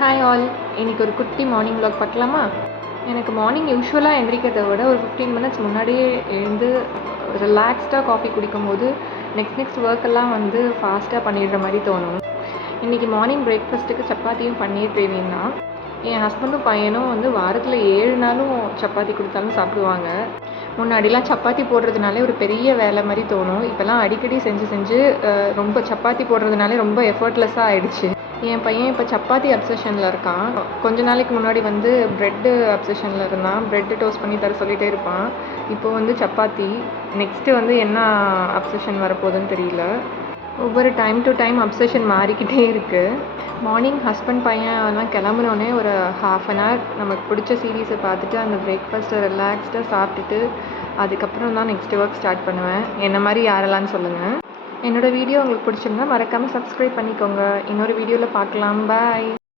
Hi all, இன்றைக்கி ஒரு குட்டி மார்னிங் vlog பார்க்கலாமா? எனக்கு மார்னிங் யூஸ்வலாக எந்திரிக்கிறத விட ஒரு 15 மினிட்ஸ் முன்னாடியே எழுந்து ரிலாக்ஸ்டாக காஃபி குடிக்கும்போது நெக்ஸ்ட் ஒர்க்கெல்லாம் வந்து ஃபாஸ்ட்டாக பண்ணிடுற மாதிரி தோணும். இன்றைக்கி மார்னிங் பிரேக்ஃபாஸ்ட்டுக்கு சப்பாத்தியும் பன்னீர் கிரேவியும் தான். என் ஹஸ்பண்டும் பையனும் வந்து வாரத்தில் 7 நாளும் சப்பாத்தி கொடுத்தாலும் சாப்பிடுவாங்க. முன்னாடிலாம் சப்பாத்தி போடுறதுனாலே ஒரு பெரிய வேலை மாதிரி தோணும். இப்போல்லாம் அடிக்கடி செஞ்சு ரொம்ப சப்பாத்தி போடுறதுனாலே ரொம்ப எஃபர்ட்லெஸ்ஸாக ஆயிடுச்சு. என் பையன் இப்போ சப்பாத்தி அப்சஷனில் இருக்கான். கொஞ்ச நாளைக்கு முன்னாடி வந்து ப்ரெட்டு அப்சஷனில் இருந்தான். ப்ரெட்டு டோஸ்ட் பண்ணி தர சொல்லிகிட்டே இருப்பான். இப்போ வந்து சப்பாத்தி. நெக்ஸ்ட்டு வந்து என்ன அப்சஷன் வரப்போகுதுன்னு தெரியல. ஒவ்வொரு டைம் டு டைம் அப்சஷன் மாறிக்கிட்டே இருக்குது. மார்னிங் ஹஸ்பண்ட் பையன் அதெல்லாம் கிளம்புனோடனே ஒரு ½ அன் ஹவர் நமக்கு பிடிச்ச சீரீஸை பார்த்துட்டு அந்த பிரேக்ஃபாஸ்ட்டை ரிலாக்ஸ்டாக சாப்பிட்டுட்டு அதுக்கப்புறம் தான் நெக்ஸ்ட் ஒர்க் ஸ்டார்ட் பண்ணுவேன். என்ன மாதிரி யாரெல்லாம்னு சொல்லுங்கள். என்னோடய வீடியோ உங்களுக்கு பிடிச்சிருந்தா மறக்காமல் சப்ஸ்கிரைப் பண்ணிக்கோங்க. இன்னொரு வீடியோவில் பார்க்கலாம். பாய்.